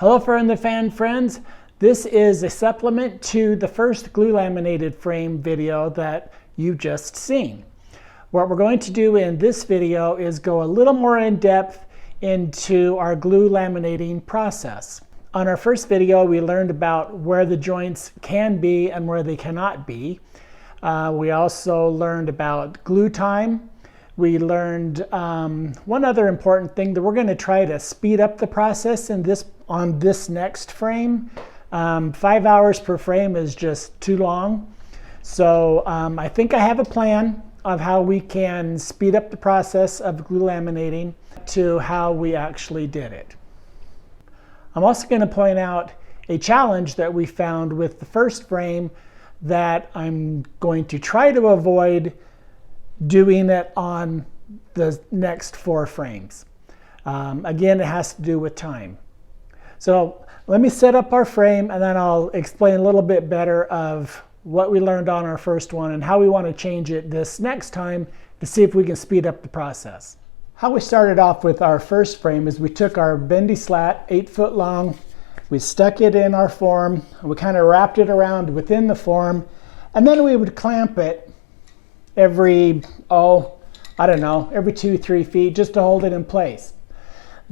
Hello friend and fan friends. This is a supplement to the first glue laminated frame video that you've just seen. What we're going to do in this video is go a little more in depth into our glue laminating process. On our first video, we learned about where the joints can be and where they cannot be. We also learned about glue time. We learned one other important thing, that we're going to try to speed up the process on this next frame. 5 hours per frame is just too long. So I think I have a plan of how we can speed up the process of glue laminating to how we actually did it. I'm also going to point out a challenge that we found with the first frame that I'm going to try to avoid doing it on the next 4 frames. Again, it has to do with time. So let me set up our frame and then I'll explain a little bit better of what we learned on our first one and how we want to change it this next time to see if we can speed up the process. How we started off with our first frame is we took our bendy slat, 8 foot long, we stuck it in our form, and we kind of wrapped it around within the form, and then we would clamp it every, every 2-3 feet just to hold it in place.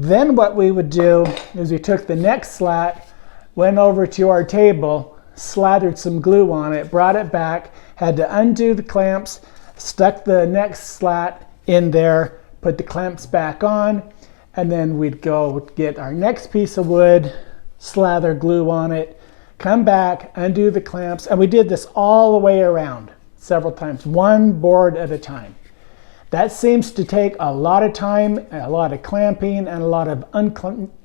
Then what we would do is we took the next slat, went over to our table, slathered some glue on it, brought it back, had to undo the clamps, stuck the next slat in there, put the clamps back on, and then we'd go get our next piece of wood, slather glue on it, come back, undo the clamps, and we did this all the way around several times, one board at a time. That seems to take a lot of time, a lot of clamping, and a lot of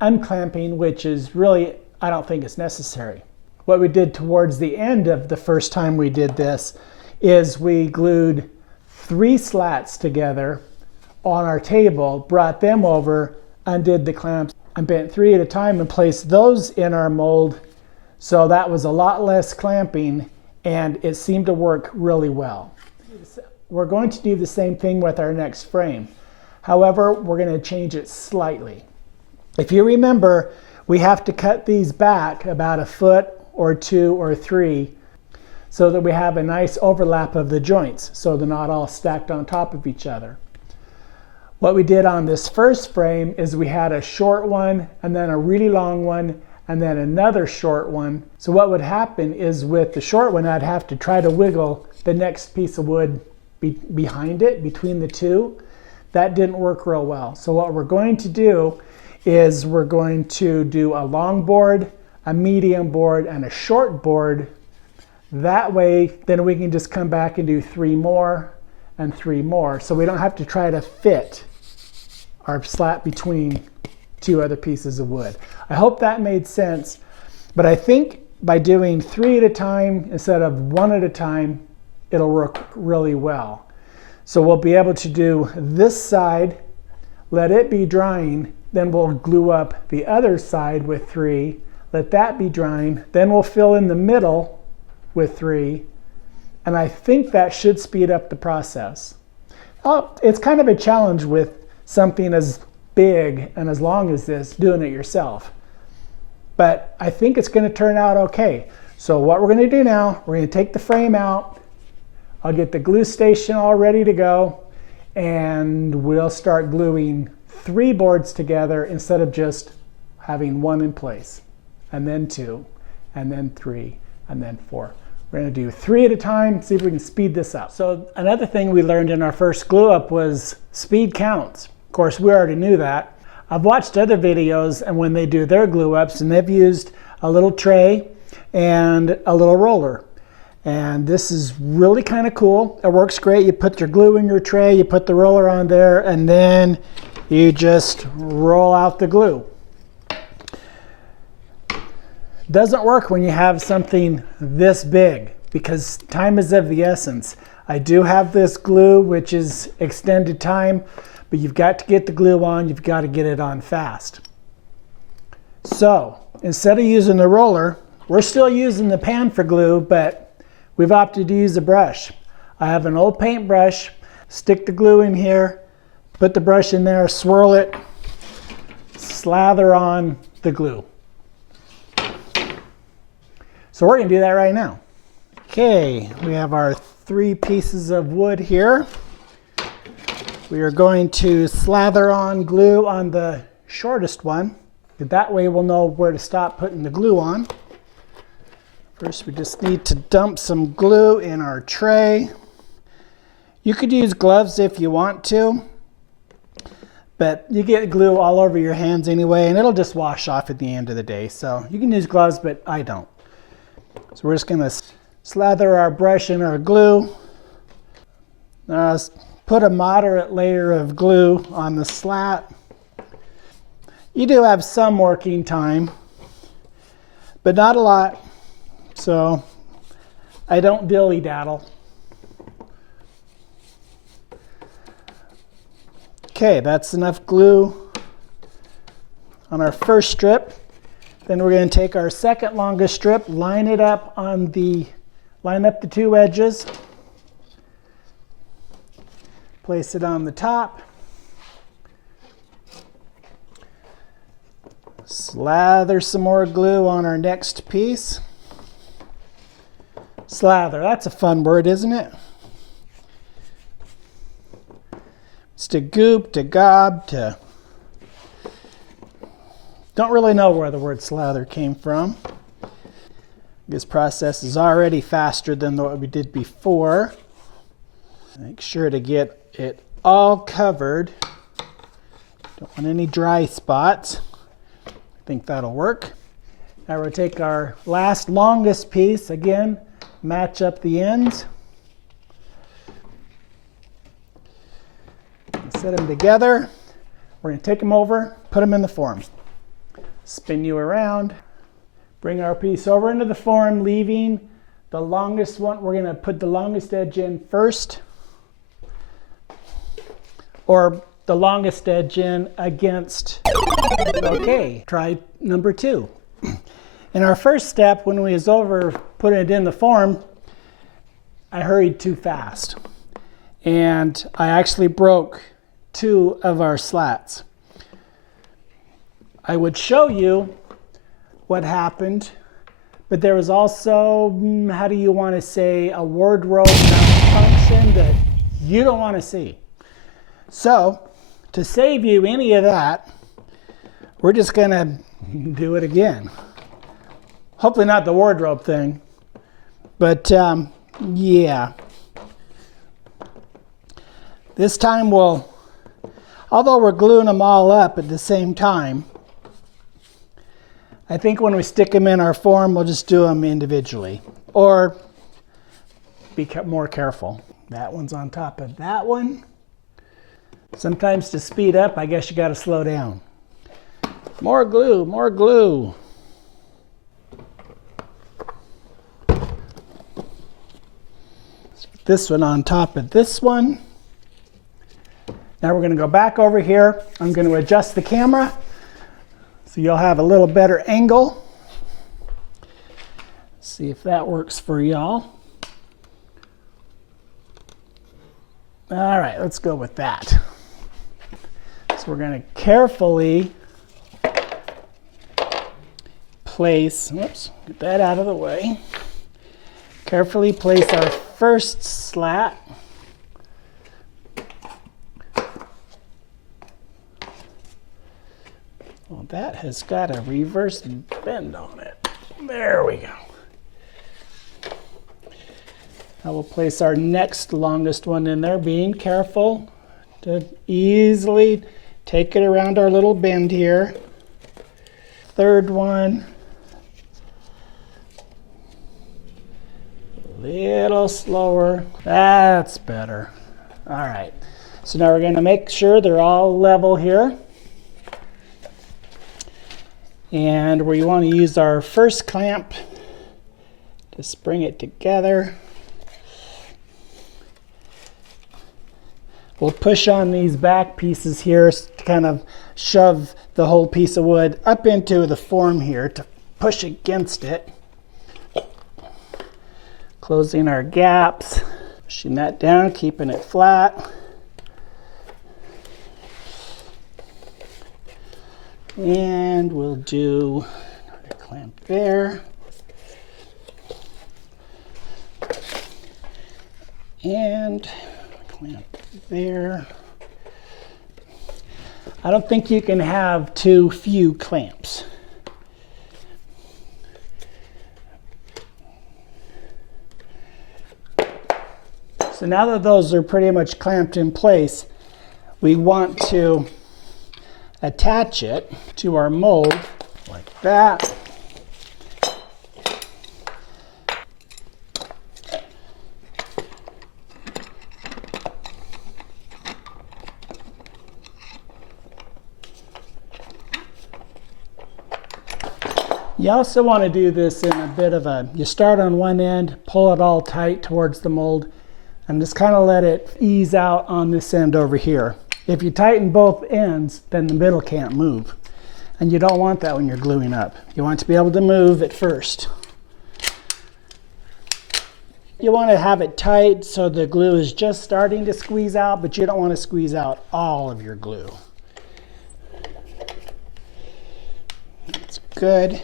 unclamping, which is really, I don't think is necessary. What we did towards the end of the first time we did this is we glued 3 slats together on our table, brought them over, undid the clamps, and bent 3 at a time and placed those in our mold. So that was a lot less clamping and it seemed to work really well. We're going to do the same thing with our next frame. However, we're going to change it slightly. If you remember, we have to cut these back about 1 foot or 2 or 3 so that we have a nice overlap of the joints so they're not all stacked on top of each other. What we did on this first frame is we had a short one and then a really long one and then another short one. So what would happen is with the short one, I'd have to try to wiggle the next piece of wood behind it, between the two. That didn't work real well. So what we're going to do is we're going to do a long board, a medium board, and a short board. That way, then we can just come back and do 3 more and 3 more. So we don't have to try to fit our slat between 2 other pieces of wood. I hope that made sense, but I think by doing 3 at a time instead of 1 at a time, it'll work really well. So we'll be able to do this side, let it be drying, then we'll glue up the other side with 3, let that be drying, then we'll fill in the middle with 3, and I think that should speed up the process. It's kind of a challenge with something as big and as long as this, doing it yourself. But I think it's going to turn out okay. So what we're going to do now, we're going to take the frame out. I'll get the glue station all ready to go, and we'll start gluing 3 boards together instead of just having 1 in place, and then 2, and then 3, and then 4. We're going to do 3 at a time, see if we can speed this up. So another thing we learned in our first glue up was speed counts. Of course, we already knew that. I've watched other videos and when they do their glue ups, and they've used a little tray and a little roller. And this is really kind of cool. It works great. You put your glue in your tray, you put the roller on there, and then you just roll out the glue. Doesn't work when you have something this big because time is of the essence. I do have this glue, which is extended time, but you've got to get the glue on, you've got to get it on fast. So instead of using the roller, we're still using the pan for glue, but we've opted to use a brush. I have an old paint brush, stick the glue in here, put the brush in there, swirl it, slather on the glue. So we're going to do that right now. Okay, we have our 3 pieces of wood here. We are going to slather on glue on the shortest one. That way we'll know where to stop putting the glue on. First, we just need to dump some glue in our tray. You could use gloves if you want to, but you get glue all over your hands anyway, and it'll just wash off at the end of the day. So you can use gloves, but I don't. So we're just gonna slather our brush in our glue. Put a moderate layer of glue on the slat. You do have some working time, but not a lot. So I don't dilly-daddle. Okay, that's enough glue on our first strip. Then we're going to take our second longest strip, line up the 2 edges, place it on the top, slather some more glue on our next piece. Slather, that's a fun word, isn't it? It's to goop, to gob, to... Don't really know where the word slather came from. This process is already faster than what we did before. Make sure to get it all covered. Don't want any dry spots. I think that'll work. Now we'll take our last longest piece, again, match up the ends. Set them together. We're going to take them over, put them in the form. Spin you around. Bring our piece over into the form, leaving the longest one. We're going to put the longest edge in first, or the longest edge in against. Okay, try number 2. In our first step, when we was over putting it in the form, I hurried too fast. And I actually broke 2 of our slats. I would show you what happened, but there was also, how do you want to say, a wardrobe malfunction that you don't want to see. So, to save you any of that, we're just going to do it again. Hopefully not the wardrobe thing, but yeah. This time although we're gluing them all up at the same time, I think when we stick them in our form, we'll just do them individually, or be more careful. That one's on top of that one. Sometimes to speed up, I guess you got to slow down. More glue, more glue. This one on top of this one. Now we're going to go back over here. I'm going to adjust the camera so you'll have a little better angle. See if that works for y'all. All right, let's go with that. So we're going to carefully place, whoops, get that out of the way. Carefully place our first slat. Well, that has got a reverse bend on it. There we go. I will place our next longest one in there, being careful to easily take it around our little bend here. Third one. Little slower. That's better. All right. So now we're going to make sure they're all level here. And we want to use our first clamp to spring it together. We'll push on these back pieces here to kind of shove the whole piece of wood up into the form here to push against it. Closing our gaps, pushing that down, keeping it flat. And we'll do another clamp there. And clamp there. I don't think you can have too few clamps. So now that those are pretty much clamped in place, we want to attach it to our mold like that. You also want to do this in a bit of a, you start on one end, pull it all tight towards the mold, and just kind of let it ease out on this end over here. If you tighten both ends, then the middle can't move. And you don't want that when you're gluing up. You want to be able to move at first. You want to have it tight so the glue is just starting to squeeze out, but you don't want to squeeze out all of your glue. That's good.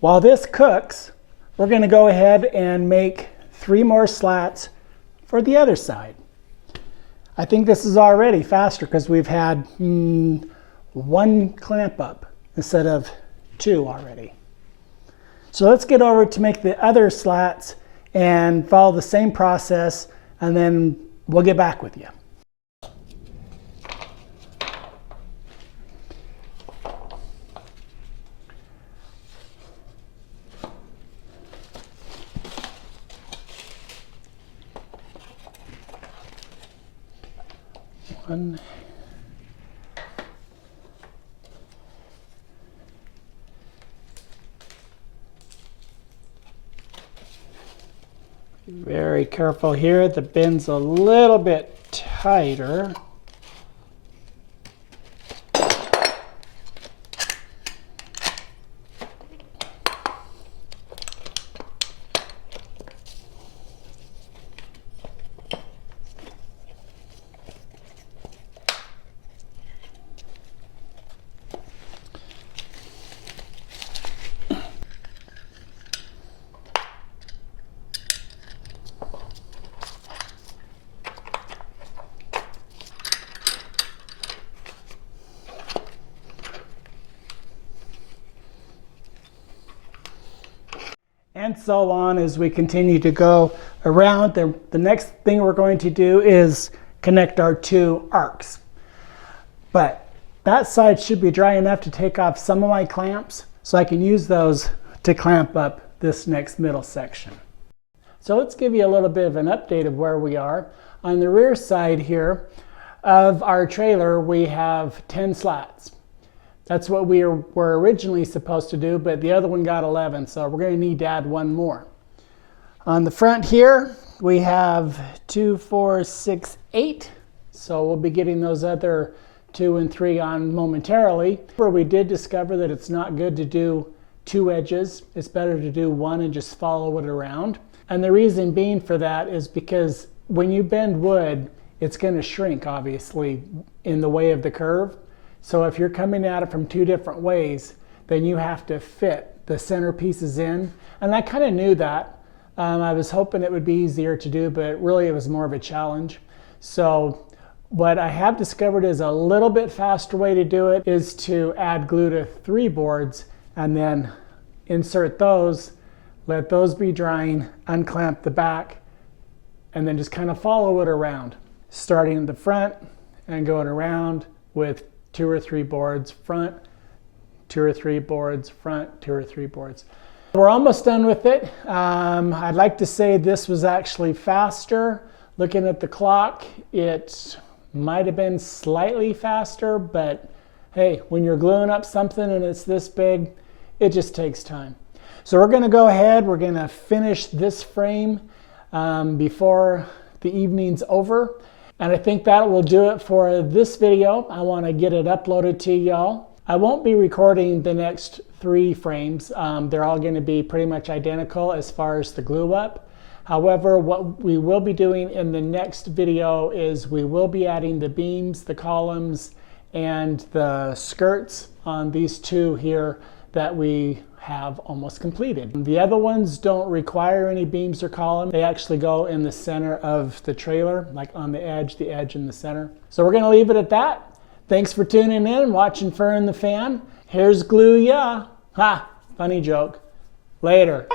While this cooks, we're going to go ahead and make 3 more slats for the other side. I think this is already faster because we've had 1 clamp up instead of 2 already. So let's get over to make the other slats and follow the same process, and then we'll get back with you. One. Very careful here, the bin's a little bit tighter. And so on as we continue to go around. The next thing we're going to do is connect our 2 arcs. But that side should be dry enough to take off some of my clamps, so I can use those to clamp up this next middle section. So let's give you a little bit of an update of where we are. On the rear side here of our trailer, we have 10 slats. That's what we were originally supposed to do, but the other one got 11, so we're going to need to add 1 more. On the front here, we have 2, 4, 6, 8. So we'll be getting those other 2 and 3 on momentarily. Where we did discover that it's not good to do 2 edges. It's better to do 1 and just follow it around. And the reason being for that is because when you bend wood, it's going to shrink, obviously, in the way of the curve. So if you're coming at it from 2 different ways, then you have to fit the center pieces in. And I kind of knew that. I was hoping it would be easier to do, but really it was more of a challenge. So what I have discovered is a little bit faster way to do it is to add glue to 3 boards and then insert those, let those be drying, unclamp the back, and then just kind of follow it around, starting in the front and going around with 2 or 3 boards front, 2 or 3 boards front, 2 or 3 boards. We're almost done with it. I'd like to say this was actually faster. Looking at the clock, it might have been slightly faster, but hey, when you're gluing up something and it's this big, it just takes time. So we're going to go ahead, we're going to finish this frame before the evening's over. And I think that will do it for this video. I want to get it uploaded to y'all. I won't be recording the next 3 frames. They're all going to be pretty much identical as far as the glue up. However, what we will be doing in the next video is we will be adding the beams, the columns, and the skirts on these two here that we have almost completed. The other ones don't require any beams or columns. They actually go in the center of the trailer, like on the edge in the center. So we're gonna leave it at that. Thanks for tuning in, watching Fur in the Fan. Here's glue, yeah. Ha, funny joke. Later.